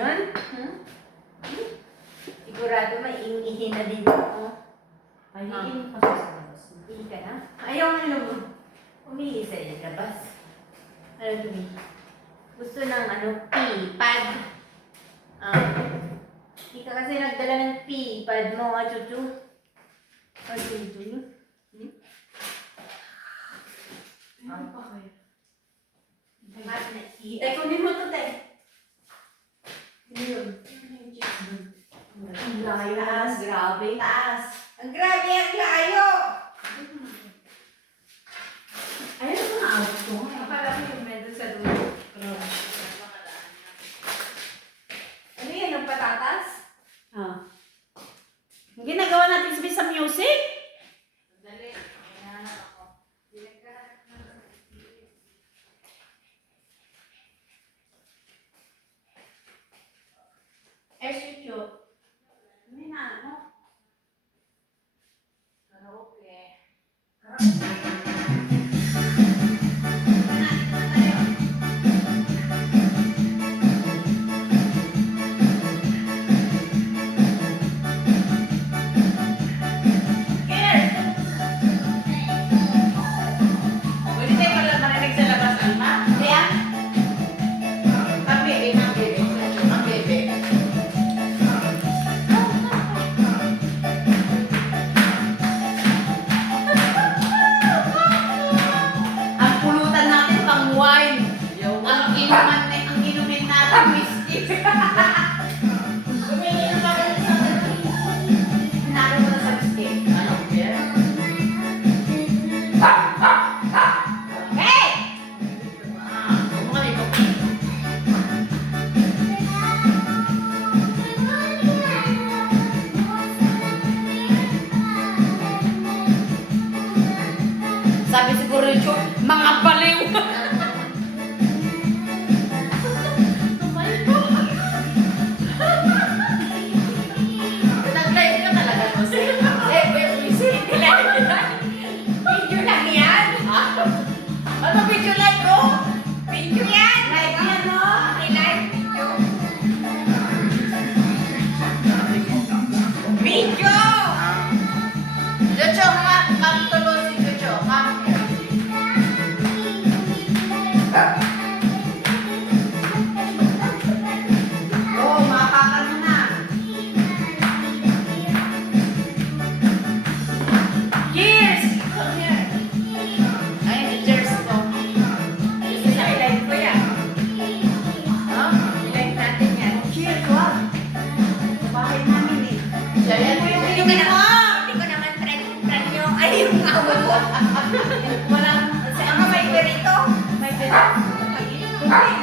yun? Sigurado may ihi na dito. Pahihin pa siya sa labas. Ihi ka na? Ayaw nga naman. Umihi sa labas. Ano tumi? Gusto ng pad. Hindi ka kasi nagdala ng pad mo, chuchu. Chuchu. Ano pa kayo? Tay, kunin mo ito, tay. Ano yun? Ang layo naman, grabe. Taas. Ang grabe, ang layo! Ayun na naawag ko. Akala ko yung medal sa dulo. Ano yan, ang patatas? Ang ginagawa natin sa music? Dali. Hinahanap ako. Chuchu. May na ano? Karaoke. Pwede tayo marinig sa labas, Alma? Kaya? Ang bebe. Ang pulutan natin pang wine. Ang inumin natin whiskey. Umiinom ako sa Nalo mo na sa whiskey. Ano? Yeah. Hey! Sabi siguro yung show, mga baliw! Nag-live ka talaga, Jose. Video lang yan! Ano video live, bro? Video yan! Live yan, no? Live video. Video! Jojo, come tuloy si Jojo. Come here. Oh, makakakan mo na. Cheers! Come here. Ay, cheers ko. Sa live ko yan. Huh? Live natin yan. Cheers, what? Bahay namin eh. Siya yan mo yung Hindi ko naman friend nyo. Ay, yung amo mo. Walang... Sa mga may perito. May pinag. Hindi.